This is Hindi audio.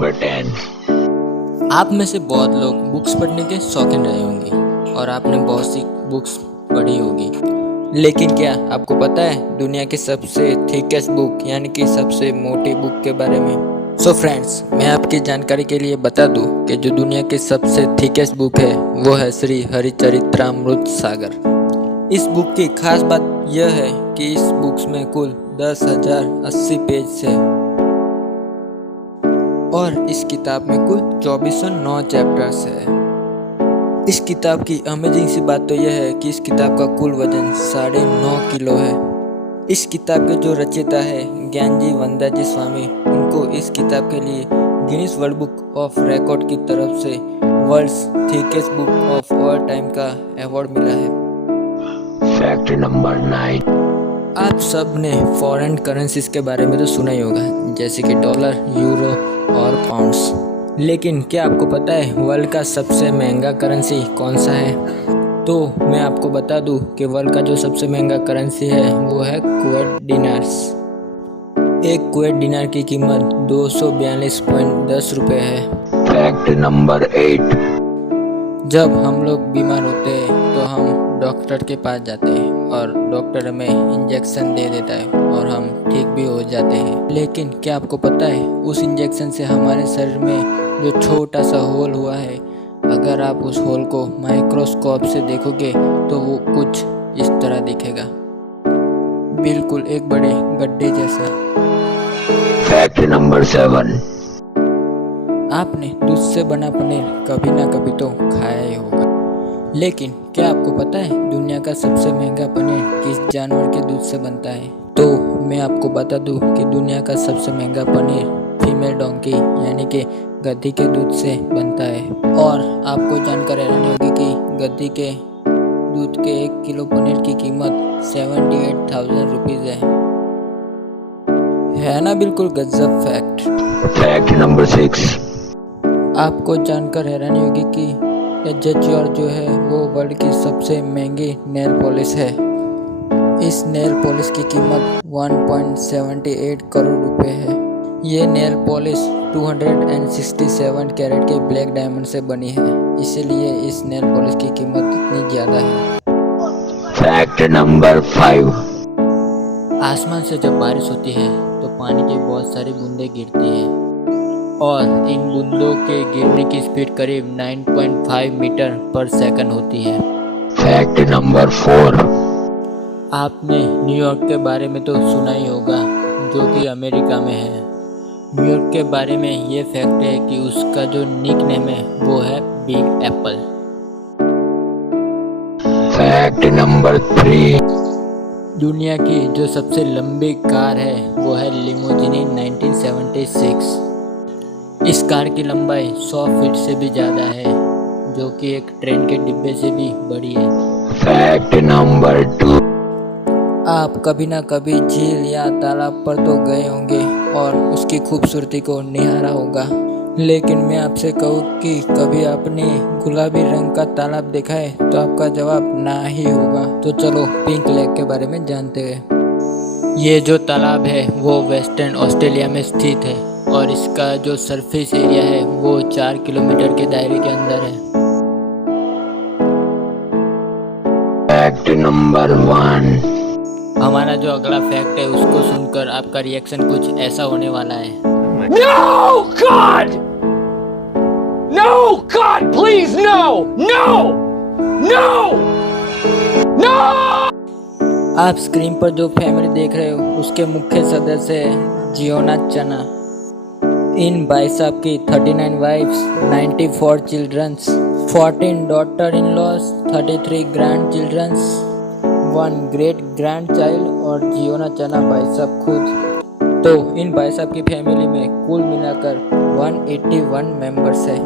number 10. आप में से बहुत लोग बुक्स पढ़ने के शौकीन रहे होंगे और आपने बहुत सी बुक्स पढ़ी होगी। लेकिन क्या आपको पता है दुनिया की सबसे थिकेस्ट बुक यानी कि सबसे मोटी बुक के बारे में? सो फ्रेंड्स, मैं आपकी जानकारी के लिए बता दूं कि जो दुनिया की सबसे थिकेस्ट बुक है वो है श्री हरिचरित्रामृत सागर। इस बुक की खास बात यह है कि इस बुक्स में कुल 10,080 पेज है और इस किताब में कुल 2409 चैप्टर्स है। इस किताब की अमेजिंग सी बात तो यह है कि इस किताब का कुल वजन 9.5 किलो है। इस किताब के जो रचयिता है ज्ञानजी वंदाजी स्वामी, उनको इस किताब के लिए Guinness World Book of Record की तरफ से world's thickest book of all time का अवार्ड मिला है। Fact number 9. आप सब ने फॉरेन करेंसीज के बारे में तो सुना ही होगा, जैसे कि डॉलर, यूरो और पाउंड्स। लेकिन क्या आपको पता है वर्ल्ड का सबसे महंगा करेंसी कौन सा है? तो मैं आपको बता दूं कि वर्ल्ड का जो सबसे महंगा करेंसी है वो है कुवैत दिनार्स। एक कुवैत दिनार की कीमत 242.10 रुपये है। Fact number 8. जब हम लोग बीमार होते हैं तो हम डॉक्टर के पास जाते हैं और डॉक्टर हमें इंजेक्शन दे देता है और हम ठीक भी हो जाते हैं। लेकिन क्या आपको पता है उस इंजेक्शन से हमारे शरीर में जो छोटा सा होल हुआ है, अगर आप उस होल को माइक्रोस्कोप से देखोगे तो वो कुछ इस तरह दिखेगा, बिल्कुल एक बड़े गड्ढे जैसा। Fact number 7. आपने दूध से बना पनीर कभी ना कभी तो खाया ही होगा। लेकिन क्या आपको पता है दुनिया का सबसे महंगा पनीर किस जानवर के दूध से बनता है? तो मैं आपको बता दूं कि दुनिया का सबसे महंगा पनीर फीमेल डोंकी यानी कि गधी के दूध से बनता है। और आपको जानकर हैरानी होगी कि गधी के दूध के 1 किलो पनीर की कीमत 78,000 रुपीज है ना? बिल्कुल गजब फैक्ट। Fact number 6. आपको जानकर हैरानी होगी कि एचजेच्योर जो है वो वर्ल्ड की सबसे महंगी नेल पॉलिश है। इस नेल पॉलिश की कीमत 1.78 करोड़ रुपए है। ये नेल पॉलिश 267 कैरेट के ब्लैक डायमंड से बनी है, इसीलिए इस नेल पॉलिश की कीमत इतनी ज़्यादा है। Fact number 5. आसमान से जब बारिश होती है तो पानी की बहुत सारी बूंदें गिरती हैं और इन बूंदों के गिरने की स्पीड करीब 9.5 मीटर पर सेकंड होती है। Fact number 4. आपने न्यूयॉर्क के बारे में तो सुना ही होगा, जो कि अमेरिका में है। न्यूयॉर्क के बारे में ये फैक्ट है कि उसका जो निकनेम है वो है बिग एप्पल। Fact number 3. दुनिया की जो सबसे लंबी कार है वो है लिमोजिनी 1976। इस कार की लंबाई 100 फीट से भी ज़्यादा है, जो कि एक ट्रेन के डिब्बे से भी बड़ी है। Fact number 2. आप कभी ना कभी झील या तालाब पर तो गए होंगे और उसकी खूबसूरती को निहारा होगा। लेकिन मैं आपसे कहूँ कि कभी आपने गुलाबी रंग का तालाब देखा है? तो आपका जवाब ना ही होगा। तो चलो पिंक लेक के बारे में जानते हैं। ये जो तालाब है वो वेस्टर्न ऑस्ट्रेलिया में स्थित है और इसका जो सरफेस एरिया है वो 4 किलोमीटर के दायरे के अंदर है। Fact number 1. हमारा जो अगला फैक्ट है उसको सुनकर आपका रिएक्शन कुछ ऐसा होने वाला है। No, God! No, God, please, no! No! No! No! आप स्क्रीन पर जो फैमिली देख रहे हो उसके मुख्य सदस्य है जियोना चना। इन भाई साहब की 39 wives, 94 childrens, 14 daughter in laws, 33 grand childrens, 1 great grand child और जियोना चना भाई साहब खुद। तो इन भाई साहब की फैमिली में कुल मिलाकर 181 मेंबर्स है।